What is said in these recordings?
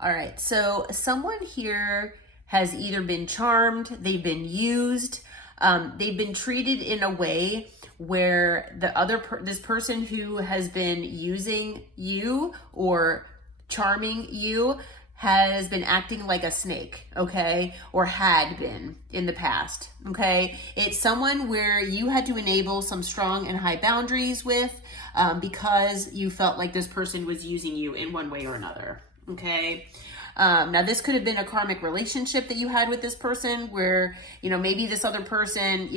All right, so someone here has either been charmed, they've been used, they've been treated in a way where this person who has been using you or charming you has been acting like a snake, okay? Or had been in the past, okay? It's someone where you had to enable some strong and high boundaries with because you felt like this person was using you in one way or another, okay? Now this could have been a karmic relationship that you had with this person where, maybe this other person,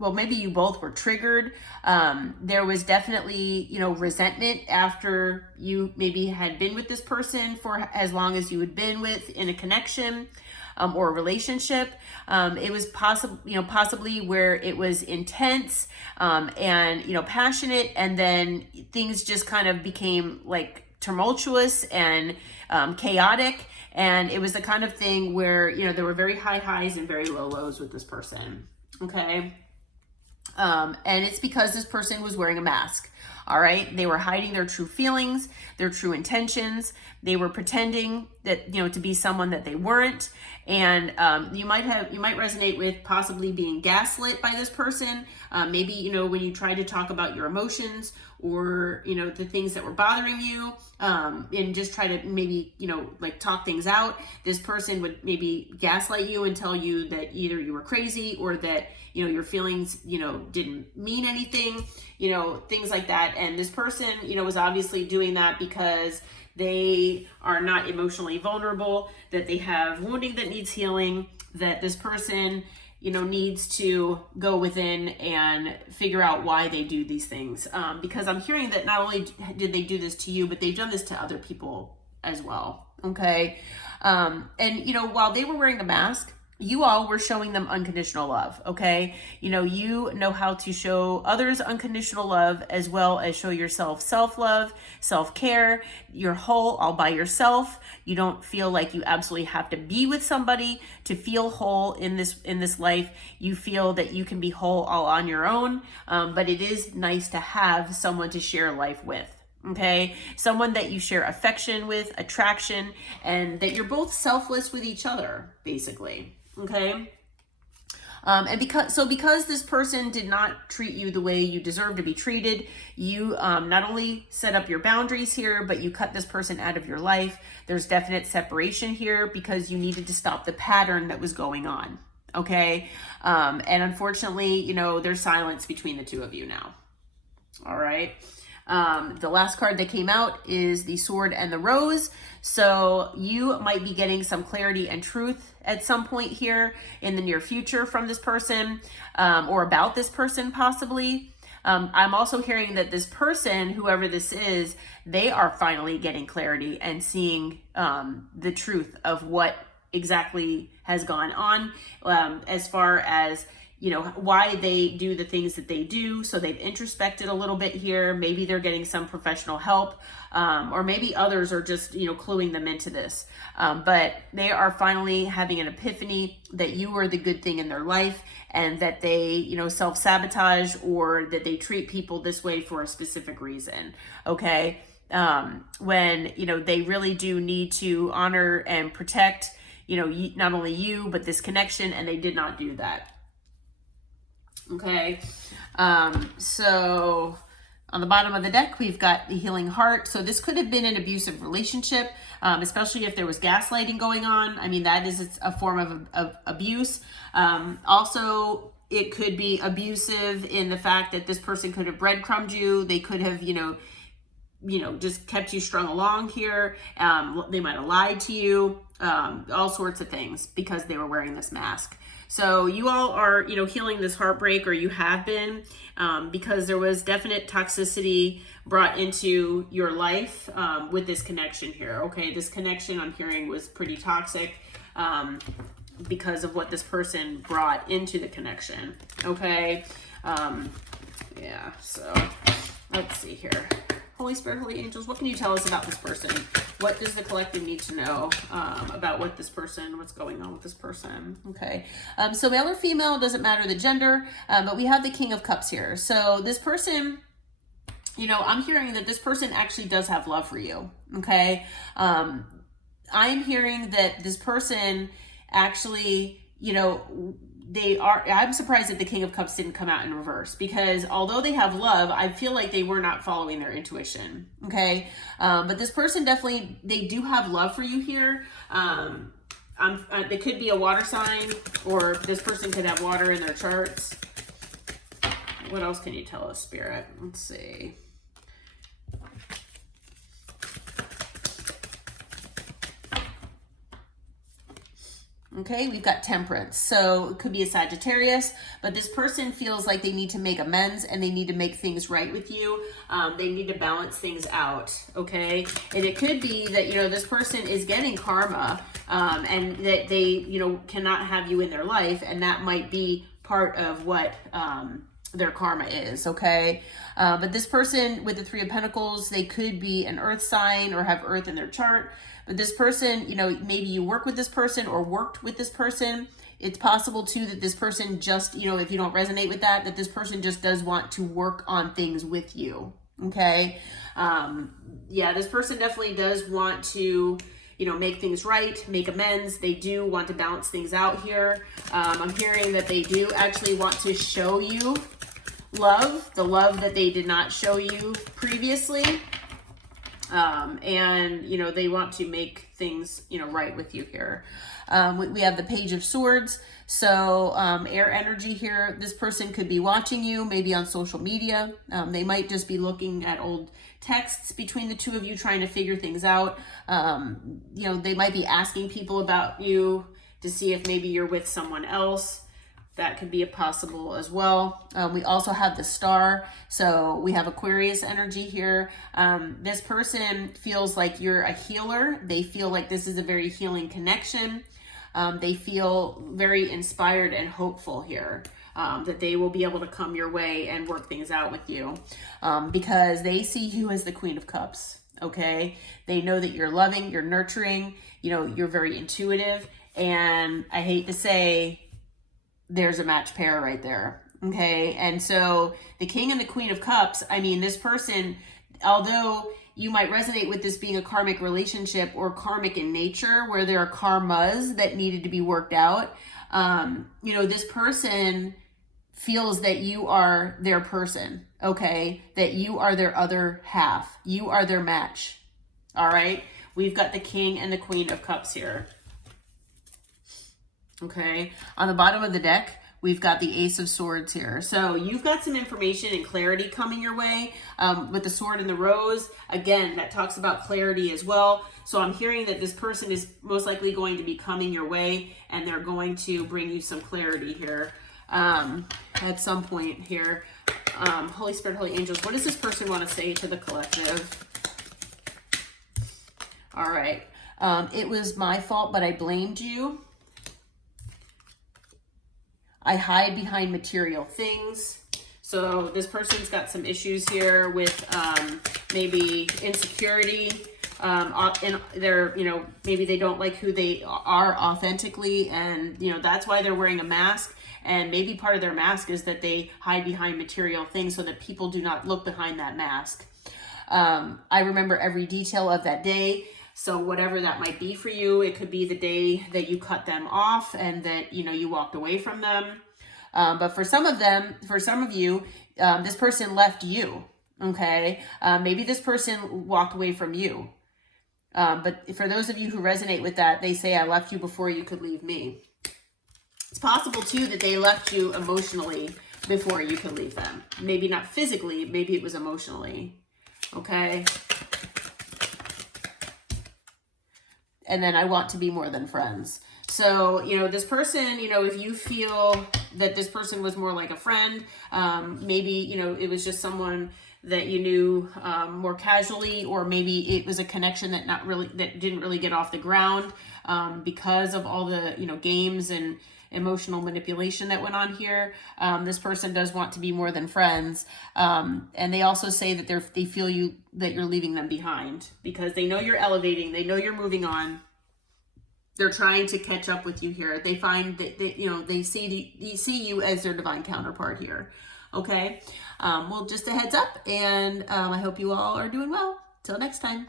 well, maybe you both were triggered. There was definitely, resentment after you maybe had been with this person for as long as you had been with in a connection or a relationship. It was possibly where it was intense and, passionate, and then things just kind of became like tumultuous and chaotic. And it was the kind of thing where, there were very high highs and very low lows with this person. Okay. And it's because this person was wearing a mask. All right. They were hiding their true feelings, their true intentions. They were pretending that, to be someone that they weren't. And you might resonate with possibly being gaslit by this person. Maybe, when you try to talk about your emotions or, the things that were bothering you, and just try to maybe, talk things out. This person would maybe gaslight you and tell you that either you were crazy or that, your feelings, didn't mean anything, things like that. And this person, was obviously doing that because they are not emotionally vulnerable, that they have wounding that needs healing, that this person, needs to go within and figure out why they do these things. Because I'm hearing that not only did they do this to you, but they've done this to other people as well. Okay. And, while they were wearing the mask, you all were showing them unconditional love, okay? You know how to show others unconditional love as well as show yourself self-love, self-care. You're whole all by yourself. You don't feel like you absolutely have to be with somebody to feel whole in this life. You feel that you can be whole all on your own, but it is nice to have someone to share life with. Okay, someone that you share affection with, attraction, and that you're both selfless with each other, basically. Okay. And because this person did not treat you the way you deserve to be treated, you not only set up your boundaries here, but you cut this person out of your life. There's definite separation here because you needed to stop the pattern that was going on. Okay. And unfortunately, there's silence between the two of you now. All right. The last card that came out is the Sword and the Rose. So you might be getting some clarity and truth at some point here in the near future from this person, or about this person possibly. I'm also hearing that this person, whoever this is, they are finally getting clarity and seeing the truth of what exactly has gone on, as far as why they do the things that they do. So they've introspected a little bit here. Maybe they're getting some professional help, or maybe others are just, cluing them into this. But they are finally having an epiphany that you are the good thing in their life, and that they, self-sabotage, or that they treat people this way for a specific reason. Okay. When, they really do need to honor and protect, not only you, but this connection, and they did not do that. Okay, so on the bottom of the deck, we've got the Healing Heart. So this could have been an abusive relationship, especially if there was gaslighting going on. I mean, that is a form of abuse. Also, it could be abusive in the fact that this person could have breadcrumbed you. They could have, just kept you strung along here. They might have lied to you, all sorts of things because they were wearing this mask. So you all are, healing this heartbreak, or you have been, because there was definite toxicity brought into your life with this connection here. Okay, this connection I'm hearing was pretty toxic because of what this person brought into the connection. Okay, yeah, so let's see here. Holy Spirit, Holy Angels, what can you tell us about this person? What does the collective need to know about what's going on with this person? Okay, so male or female, doesn't matter the gender, but we have the King of Cups here. So this person, I'm hearing that this person actually does have love for you, okay? I'm hearing that this person actually, I'm surprised that the King of Cups didn't come out in reverse, because although they have love, I feel like they were not following their intuition. Okay. But this person definitely, they do have love for you here. They could be a water sign, or this person could have water in their charts. What else can you tell us, Spirit? Let's see. Okay, we've got Temperance. So it could be a Sagittarius, but this person feels like they need to make amends and they need to make things right with you. They need to balance things out, okay? And it could be that, this person is getting karma, and that they, cannot have you in their life, and that might be part of what their karma is, okay? But this person with the Three of Pentacles, they could be an earth sign or have earth in their chart. But this person, maybe you work with this person or worked with this person. It's possible too that this person just, if you don't resonate with that this person just does want to work on things with you, okay? Yeah, this person definitely does want to, make things right, make amends. They do want to balance things out here. I'm hearing that they do actually want to show you love, the love that they did not show you previously. And, they want to make things, right with you here. We have the Page of Swords. So, air energy here. This person could be watching you, maybe on social media. They might just be looking at old texts between the two of you, trying to figure things out. They might be asking people about you to see if maybe you're with someone else. That could be a possible as well. We also have the Star. So we have Aquarius energy here. This person feels like you're a healer. They feel like this is a very healing connection. They feel very inspired and hopeful here, that they will be able to come your way and work things out with you, because they see you as the Queen of Cups, okay? They know that you're loving, you're nurturing, you're very intuitive. And I hate to say, there's a match pair right there, okay? And so the King and the Queen of Cups, this person, although you might resonate with this being a karmic relationship or karmic in nature, where there are karmas that needed to be worked out, this person feels that you are their person, okay? That you are their other half. You are their match, all right? We've got the King and the Queen of Cups here. Okay, on the bottom of the deck, we've got the Ace of Swords here. So you've got some information and clarity coming your way, with the Sword and the Rose. Again, that talks about clarity as well. So I'm hearing that this person is most likely going to be coming your way, and they're going to bring you some clarity here at some point here. Holy Spirit, Holy Angels, what does this person want to say to the collective? All right. It was my fault, but I blamed you. I hide behind material things. So this person's got some issues here with maybe insecurity. And they're, maybe they don't like who they are authentically. And, that's why they're wearing a mask. And maybe part of their mask is that they hide behind material things so that people do not look behind that mask. I remember every detail of that day. So whatever that might be for you, it could be the day that you cut them off and that, you walked away from them. But for some of you, this person left you, okay? Maybe this person walked away from you. But for those of you who resonate with that, they say, I left you before you could leave me. It's possible too that they left you emotionally before you could leave them. Maybe not physically, maybe it was emotionally, okay? And then I want to be more than friends. So, this person, if you feel that this person was more like a friend, maybe, it was just someone that you knew more casually, or maybe it was a connection that didn't really get off the ground because of all the, games and emotional manipulation that went on here. This person does want to be more than friends. And they also say that they feel that you're leaving them behind, because they know you're elevating. They know you're moving on. They're trying to catch up with you here. They find that they see you as their divine counterpart here. Okay. Well, just a heads up, and I hope you all are doing well. Till next time.